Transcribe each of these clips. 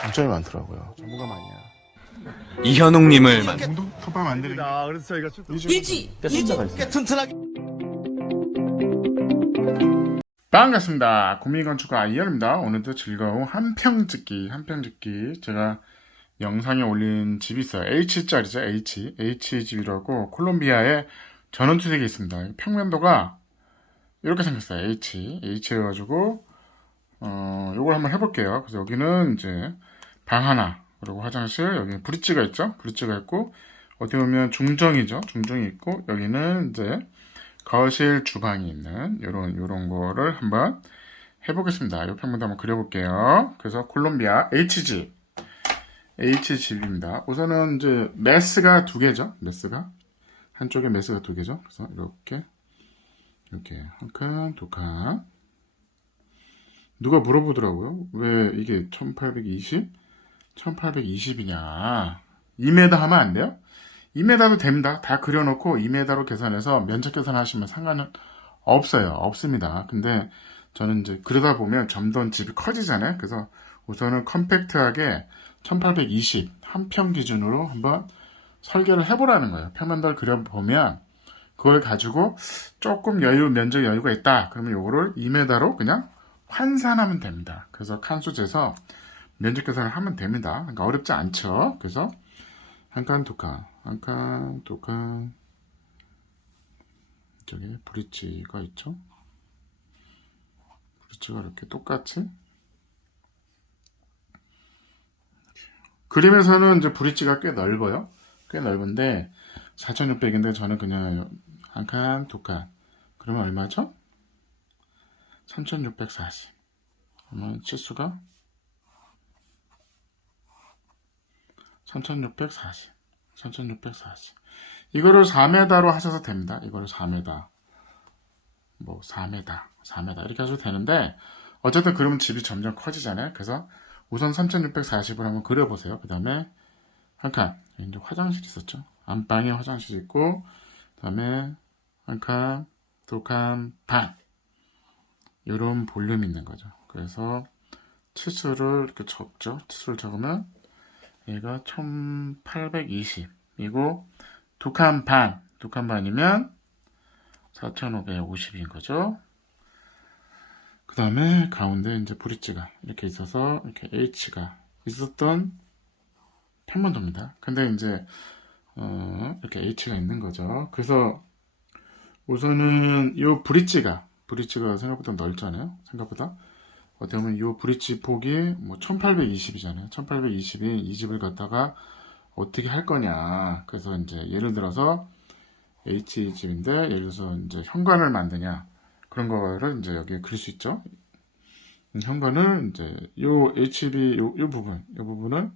장점이 많더라고요. 전문가 아니야. 이현웅님을 만 정도 컵밥 만드는 게 아, 그래서 저희가 좀 일지 일지 튼튼하게 반갑습니다. 구미건축가 아이언입니다. 오늘도 즐거운 한평 짓기, 한평 짓기. 제가 영상에 올린 집이 있어요. H자리죠, H. H 집이라고 콜롬비아에 전원주택이 있습니다. 평면도가 이렇게 생겼어요. H. H여가지고, 어, 요걸 한번 해볼게요. 그래서 여기는 이제 방 하나, 그리고 화장실, 여기 브릿지가 있죠? 브릿지가 있고, 어떻게 보면 중정이죠? 중정이 있고, 여기는 이제 거실 주방이 있는 요런 요런 거를 한번 해보겠습니다. 이 편문도 한번 그려볼게요. 그래서 콜롬비아 HG HG입니다. 우선은 이제 메스가 두 개죠. 메스가 한쪽에 메스가 두 개죠. 그래서 이렇게 이렇게 한 칸, 두 칸. 누가 물어보더라고요. 왜 이게 1820, 1820이냐? 2m 하면 안 돼요? 2m도 됩니다. 다 그려놓고 2m로 계산해서 면적 계산하시면 상관은 없어요. 없습니다. 근데 저는 이제 그러다 보면 점점 집이 커지잖아요. 그래서 우선은 컴팩트하게 1820 한 평 기준으로 한번 설계를 해보라는 거예요. 평면도를 그려보면 그걸 가지고 조금 여유, 면적 여유가 있다. 그러면 요거를 2m로 그냥 환산하면 됩니다. 그래서 칸수 재서 면적 계산을 하면 됩니다. 그러니까 어렵지 않죠. 그래서 한 칸, 두 칸, 한 칸, 두 칸. 저기 브릿지가 있죠? 브릿지가 이렇게 똑같이. 그림에서는 이제 브릿지가 꽤 넓어요. 꽤 넓은데 4,600인데 저는 그냥 한 칸, 두 칸. 그러면 얼마죠? 3,640. 그러면 치수가 3640. 3640. 이거를 4m로 하셔도 됩니다. 이거를 4m. 뭐, 4m. 4m. 이렇게 하셔도 되는데, 어쨌든 그러면 집이 점점 커지잖아요. 그래서 우선 3640을 한번 그려보세요. 그 다음에 한 칸. 이제 화장실 있었죠. 안방에 화장실 있고, 그 다음에 한 칸, 두 칸, 반. 이런 볼륨이 있는 거죠. 그래서 치수를 이렇게 적죠. 치수를 적으면 얘가 1820이고 두 칸 반, 두 칸 반이면 4550인 거죠. 그 다음에 가운데 이제 브릿지가 이렇게 있어서 이렇게 H가 있었던 평면도입니다. 근데 이제 어, 이렇게 H가 있는 거죠. 그래서 우선은 이 브릿지가 브릿지가 생각보다 넓잖아요. 생각보다 어떻게 보면 이 브릿지 폭이 뭐 1820이잖아요. 1820이 이 집을 갖다가 어떻게 할 거냐. 그래서 이제 예를 들어서 H 집인데 예를 들어서 이제 현관을 만드냐 그런 거를 이제 여기에 그릴 수 있죠. 음, 현관을 이제 요 HB 요, 요 부분 요 부분은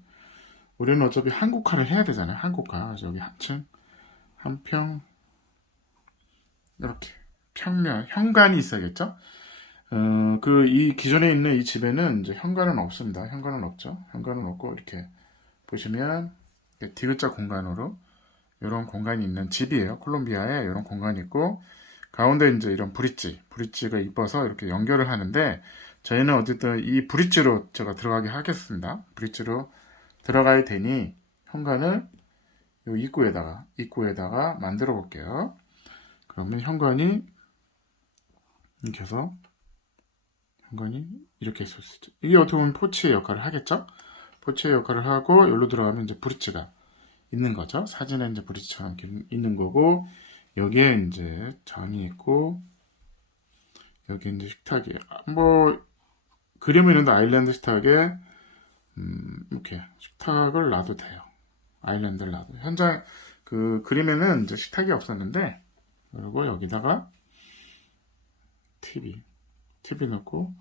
우리는 어차피 한국화를 해야 되잖아요. 한국화. 여기 한층 한 평 이렇게 평면 현관이 있어야겠죠. 어, 그, 이 기존에 있는 이 집에는 이제 현관은 없습니다. 현관은 없죠. 현관은 없고, 이렇게 보시면, 이렇게 디귿자 공간으로, 이런 공간이 있는 집이에요. 콜롬비아에 이런 공간이 있고, 가운데 이제 이런 브릿지, 브릿지가 이뻐서 이렇게 연결을 하는데, 저희는 어쨌든 이 브릿지로 제가 들어가게 하겠습니다. 브릿지로 들어가야 되니, 현관을 요 입구에다가, 입구에다가 만들어 볼게요. 그러면 현관이, 이렇게 해서, 현관이 이렇게 있을 수 있죠. 이게 어떻게 보면 포치의 역할을 하겠죠? 포치의 역할을 하고 여기로 들어가면 이제 브릿지가 있는 거죠. 사진에 이제 브릿지처럼 있는 거고 여기에 이제 전이 있고 여기 이제 식탁이에요. 뭐 그림을 있는데 아일랜드 식탁에 음, 이렇게 식탁을 놔도 돼요. 아일랜드를 놔도 현장 그 그림에는 이제 식탁이 없었는데 그리고 여기다가 TV TV 넣고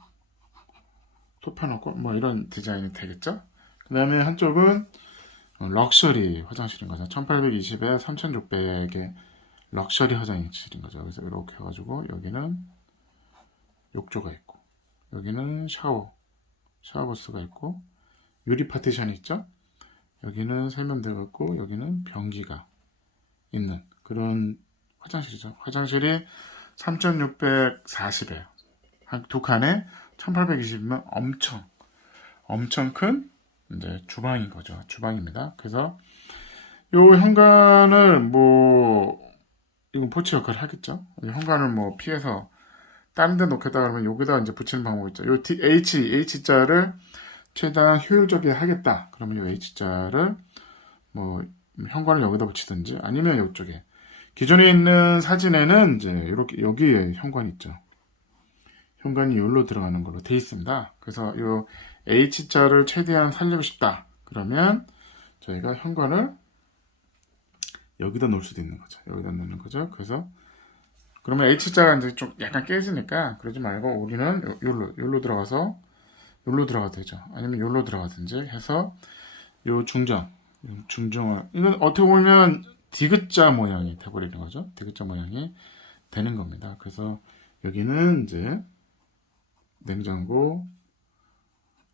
소파 넣고 뭐 이런 디자인이 되겠죠? 그 다음에 한쪽은 어, 럭셔리 화장실인 거죠. 1820에 3600의 럭셔리 화장실인 거죠. 그래서 이렇게 해가지고 여기는 욕조가 있고 여기는 샤워 샤워부스가 있고 유리 파티션이 있죠. 여기는 세면대 같고 여기는 변기가 있는 그런 화장실이죠. 화장실이 3640이에요. 한두 칸에 1820이면 엄청 엄청 큰 이제 주방인 거죠. 주방입니다. 그래서 요 현관을 뭐 이건 포치 역할을 하겠죠. 이 현관을 뭐 피해서 다른 데 놓겠다 그러면 여기다 이제 붙이는 방법이 있죠. 요 T, H, H자를 최대한 효율적이게 하겠다. 그러면 요 H자를 뭐 현관을 여기다 붙이든지 아니면 이쪽에 기존에 있는 사진에는 이제 이렇게 여기에 현관이 있죠. 현관이 여기로 들어가는 걸로 돼 있습니다. 그래서 요 H자를 최대한 살리고 싶다. 그러면 저희가 현관을 여기다 놓을 수도 있는 거죠. 여기다 놓는 거죠. 그래서 그러면 H자가 이제 좀 약간 깨지니까 그러지 말고 우리는 요- 요로 요로 들어가서 요로 들어가도 되죠. 아니면 요로 들어가든지 해서 요 중정 요 중정을 이건 어떻게 보면 디귿자 모양이 돼버리는 거죠. 디귿자 모양이 되는 겁니다. 그래서 여기는 이제 냉장고,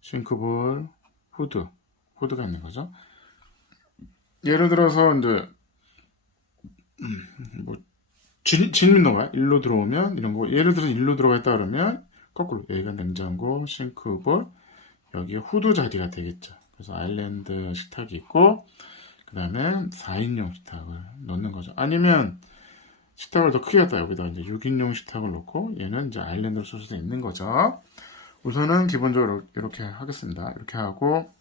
싱크볼, 후드, 후드가 있는 거죠. 예를 들어서 이제 음, 뭐 진, 진민도가 일로 들어오면 이런 거 예를 들어서 일로 들어가 있다 그러면 거꾸로 여기가 냉장고, 싱크볼, 여기 후드 자리가 되겠죠. 그래서 아일랜드 식탁이 있고 그 다음에 4인용 식탁을 넣는 거죠. 아니면 식탁을 더 크게 했다 여기다 이제 6인용 식탁을 놓고 얘는 이제 아일랜드를 쓸 수도 있는 거죠. 우선은 기본적으로 이렇게 하겠습니다. 이렇게 하고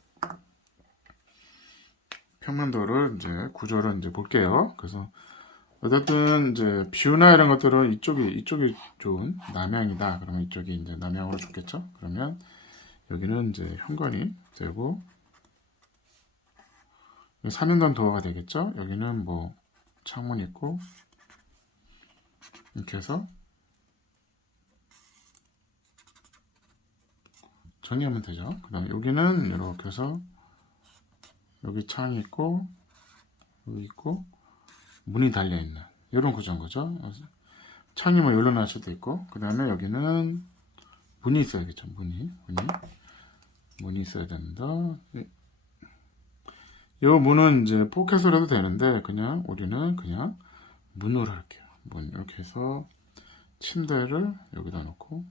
평면도를 이제 구조를 이제 볼게요. 그래서 어쨌든 이제 뷰나 이런 것들은 이쪽이 이쪽이 좋은 남향이다. 그러면 이쪽이 이제 남향으로 좋겠죠. 그러면 여기는 이제 현관이 되고 3인단 도어가 되겠죠. 여기는 뭐 창문 있고 이렇게 해서 정리하면 되죠. 그 다음에 여기는 이렇게 해서 여기 창이 있고 여기 있고 문이 달려 있는 이런 구조인 거죠. 창이 뭐 열려 날 수도 있고 그 다음에 여기는 문이 있어야겠죠. 문이 문이 문이 있어야 된다. 이 문은 이제 포켓으로 해도 되는데 그냥 우리는 그냥 문으로 할게요. 문 이렇게 해서 침대를 여기다 놓고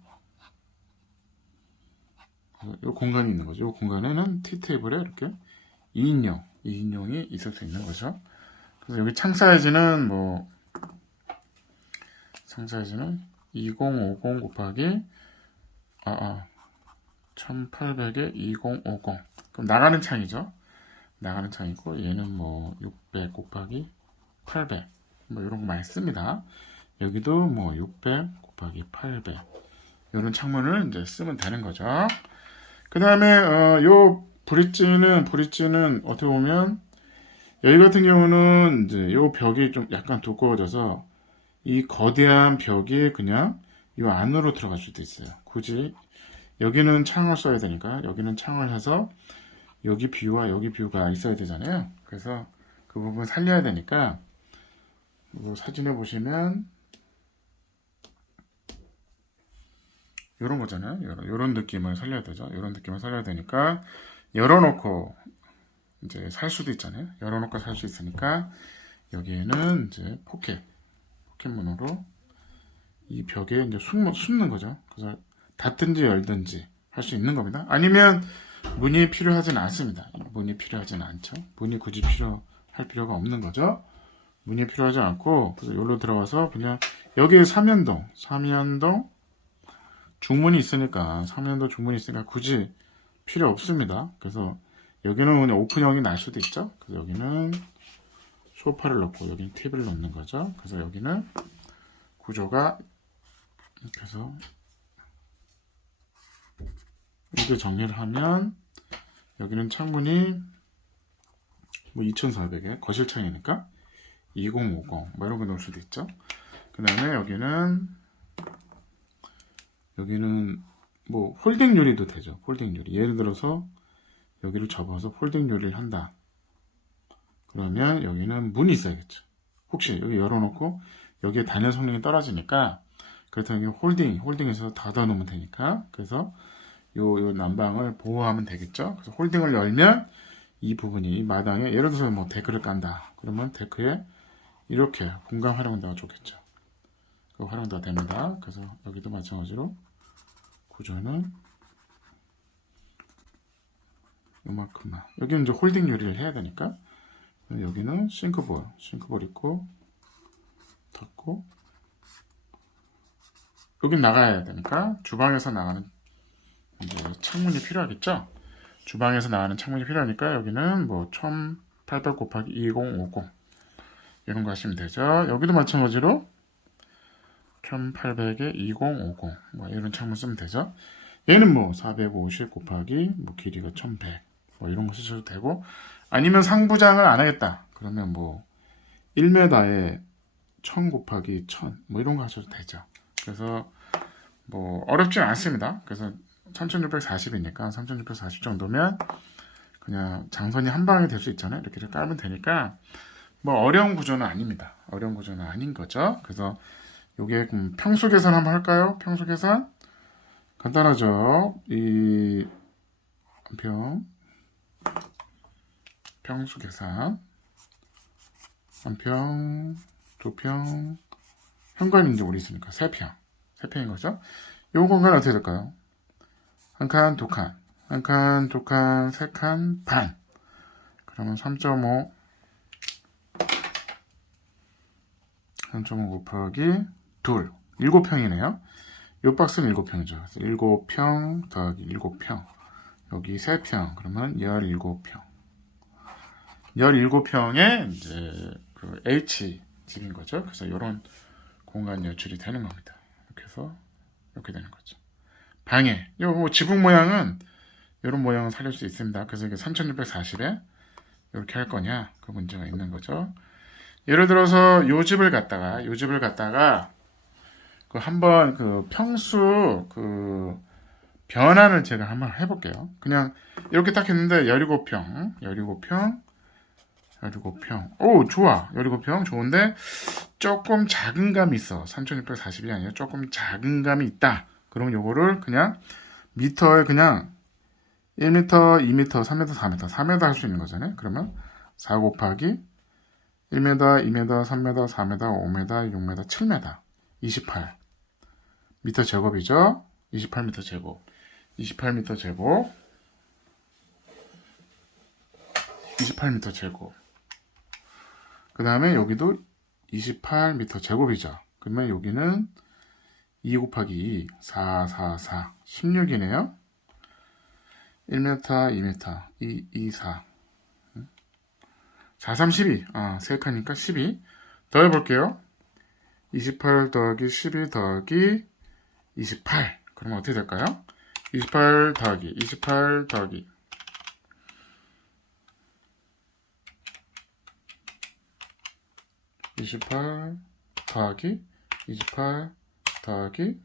이 공간이 있는 거죠. 이 공간에는 티 테이블에 이렇게 2인용 2인용이 있을 수 있는 거죠. 그래서 여기 창 사이즈는 뭐, 창 사이즈는 2050 곱하기, 아, 아, 1800에 2050. 그럼 나가는 창이죠. 나가는 창이고, 얘는 뭐, 600 곱하기 800. 뭐, 이런 거 많이 씁니다. 여기도 뭐, 600 곱하기 800. 이런 창문을 이제 쓰면 되는 거죠. 그 다음에, 어, 요 브릿지는, 브릿지는 어떻게 보면, 여기 같은 경우는 이제 이 벽이 좀 약간 두꺼워져서 이 거대한 벽이 그냥 이 안으로 들어갈 수도 있어요. 굳이 여기는 창을 써야 되니까 여기는 창을 해서 여기 뷰와 여기 뷰가 있어야 되잖아요. 그래서 그 부분 살려야 되니까 이 사진에 보시면 이런 거잖아요. 이런 느낌을 살려야 되죠. 이런 느낌을 살려야 되니까 열어놓고 이제 살 수도 있잖아요. 열어놓고 살 수 있으니까 여기에는 이제 포켓 포켓문으로 이 벽에 이제 숨, 숨는 거죠. 그래서 닫든지 열든지 할 수 있는 겁니다. 아니면 문이 필요하진 않습니다. 문이 필요하진 않죠. 문이 굳이 필요할 필요가 없는 거죠. 문이 필요하지 않고 그래서 여기로 들어가서 그냥 여기에 삼연동 삼연동 중문이 있으니까 삼연동 중문이 있으니까 굳이 필요 없습니다. 그래서 여기는 그냥 오픈형이 날 수도 있죠. 그래서 여기는 소파를 넣고 여기는 TV를 넣는 거죠. 그래서 여기는 구조가 해서 이렇게 정리를 하면 여기는 창문이 뭐 2400에 거실 창이니까 2050 뭐 이런 거 넣을 수도 있죠. 그 다음에 여기는 여기는 뭐 홀딩 유리도 되죠. 홀딩 유리. 예를 들어서 여기를 접어서 폴딩 요리를 한다. 그러면 여기는 문이 있어야겠죠. 혹시 여기 열어놓고 여기에 단열 성능이 떨어지니까 그렇다면 홀딩, 홀딩에서 닫아 놓으면 되니까 그래서 요, 요 난방을 보호하면 되겠죠. 그래서 홀딩을 열면 이 부분이 이 마당에 예를 들어서 뭐 데크를 깐다. 그러면 데크에 이렇게 공간 활용도가 좋겠죠. 그 활용도가 됩니다. 그래서 여기도 마찬가지로 구조는 요만큼만. 여기는 이제 홀딩 요리를 해야 되니까. 여기는 싱크볼. 싱크볼 있고, 닫고. 여긴 나가야 되니까 주방에서 나가는 이제 창문이 필요하겠죠? 주방에서 나가는 창문이 필요하니까 여기는 뭐 1800 곱하기 2050 이런 거 하시면 되죠. 여기도 마찬가지로 1800에 2050 뭐 이런 창문 쓰면 되죠. 얘는 뭐 450 곱하기 뭐 길이가 1100 뭐 이런 거 쓰셔도 되고 아니면 상부장을 안 하겠다. 그러면 뭐 1m에 1000 곱하기 1000 뭐 이런 거 하셔도 되죠. 그래서 뭐 어렵진 않습니다. 그래서 3640이니까 3640 정도면 그냥 장선이 한 방에 될 수 있잖아요. 이렇게 깔면 되니까 뭐 어려운 구조는 아닙니다. 어려운 구조는 아닌 거죠. 그래서 요게 그럼 평수 계산 한번 할까요? 평수 계산 간단하죠. 이 한평 평수 계산 한평 두평 이제 우리 있으니까 세 평. 세 평인 거죠. 요 공간 어떻게 될까요? 한 칸, 두 칸. 한 칸, 두 칸, 세 칸, 반. 그러면 3.5. 3.5 곱하기 둘. 일곱 평이네요. 요 박스는 일곱 평이죠. 그래서 일곱 평 더하기 일곱 평. 여기 세 평. 그러면 17평. 17평에 이제 그 H 집인 거죠. 그래서 요런 공간 연출이 되는 겁니다. 이렇게 해서 이렇게 되는 거죠. 방해. 요 뭐 지붕 모양은 이런 모양을 살릴 수 있습니다. 그래서 이게 3640에 이렇게 할 거냐 그 문제가 있는 거죠. 예를 들어서 요 집을 갖다가 요 집을 갖다가 그 한번 그 평수 그 변환을 제가 한번 해볼게요. 그냥 이렇게 딱 했는데 17평, 17평, 17평. 오, 좋아. 17평 좋은데 조금 작은 감이 있어. 3640이 아니라 조금 작은 감이 있다. 그럼 요거를 그냥 미터에 그냥 1m, 2m, 3m, 4m, 4m 할 수 있는 거잖아요. 그러면 4 곱하기 1m, 2m, 3m, 4m, 5m, 6m, 7m, 28 미터 제곱이죠. 28m 제곱, 28m 제곱, 28m 제곱. 그 다음에 여기도 28m 제곱이죠. 그러면 여기는 2 곱하기 2, 4, 4, 4, 16이네요. 1m, 2m, 2, 2, 4. 4, 3, 12. 아, 세 칸이니까 12. 더해볼게요. 28 더하기 12 더하기 28. 그러면 어떻게 될까요? 28 더하기 28 더하기 28 더하기 28 더하기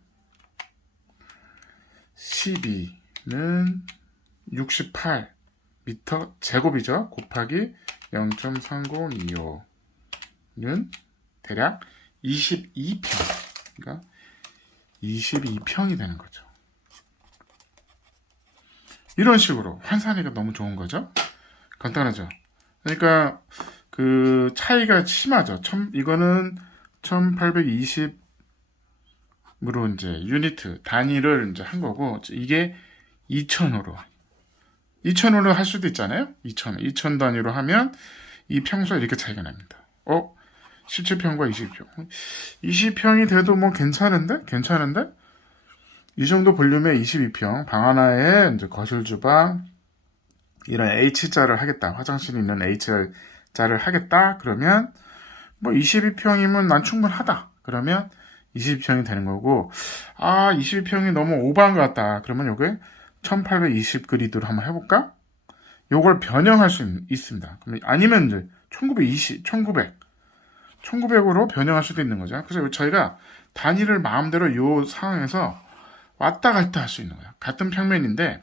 12는 68 미터 제곱이죠. 곱하기 0.3025는 대략 22평. 그러니까 22평이 되는 거죠. 이런 식으로 환산하기가 너무 좋은 거죠. 간단하죠. 그러니까 그 차이가 심하죠. 천, 이거는 1820 으로 이제 유니트 단위를 이제 한 거고 이게 2000으로 2000으로 할 수도 있잖아요. 2000 2000 단위로 하면 이 평수가 이렇게 차이가 납니다. 어? 17평과 20평. 20평이 돼도 뭐 괜찮은데? 괜찮은데? 이 정도 볼륨의 22평, 방 하나에 이제 거실 주방, 이런 H자를 하겠다. 화장실 있는 H자를 하겠다. 그러면 뭐 22평이면 난 충분하다. 그러면 22평이 되는 거고, 아, 22평이 너무 오버한 것 같다. 그러면 요게 1820 그리드로 한번 해볼까? 요걸 변형할 수 있, 습니다 아니면 이제 1920, 1900, 1900으로 변형할 수도 있는 거죠. 그래서 저희가 단위를 마음대로 요 상황에서 왔다 갔다 할 수 있는 거예요. 같은 평면인데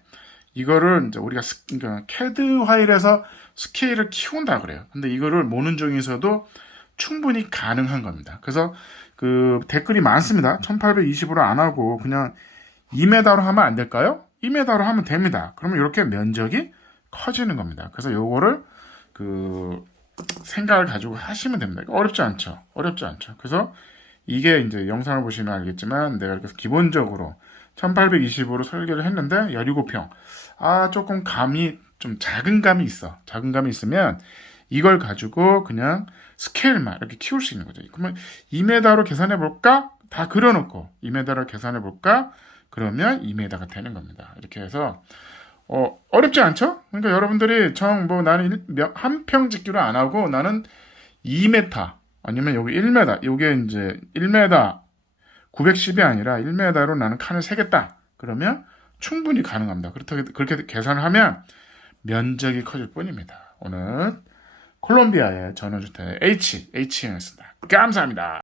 이거를 이제 우리가 스, 그러니까 캐드 파일에서 스케일을 키운다 그래요. 근데 이거를 모는 중에서도 충분히 가능한 겁니다. 그래서 그 댓글이 많습니다. 1820으로 안 하고 그냥 2m로 하면 안 될까요? 2m로 하면 됩니다. 그러면 이렇게 면적이 커지는 겁니다. 그래서 요거를 그 생각을 가지고 하시면 됩니다. 어렵지 않죠. 어렵지 않죠. 그래서 이게 이제 영상을 보시면 알겠지만 내가 이렇게 기본적으로 1820으로 설계를 했는데 17평. 아, 조금 감이 좀 작은 감이 있어. 작은 감이 있으면 이걸 가지고 그냥 스케일만 이렇게 키울 수 있는 거죠. 그러면 2m로 계산해 볼까? 다 그려놓고 2m로 계산해 볼까? 그러면 2m가 되는 겁니다. 이렇게 해서 어, 어렵지 않죠? 그러니까 여러분들이 정 뭐 나는 한 평 짓기로 안 하고 나는 2m 아니면 여기 1m 요게 이제 1m 910이 아니라 1m로 나는 칸을 세겠다. 그러면 충분히 가능합니다. 그렇게, 그렇게 계산을 하면 면적이 커질 뿐입니다. 오늘 콜롬비아의 전원주택 H, H형이었습니다. 감사합니다.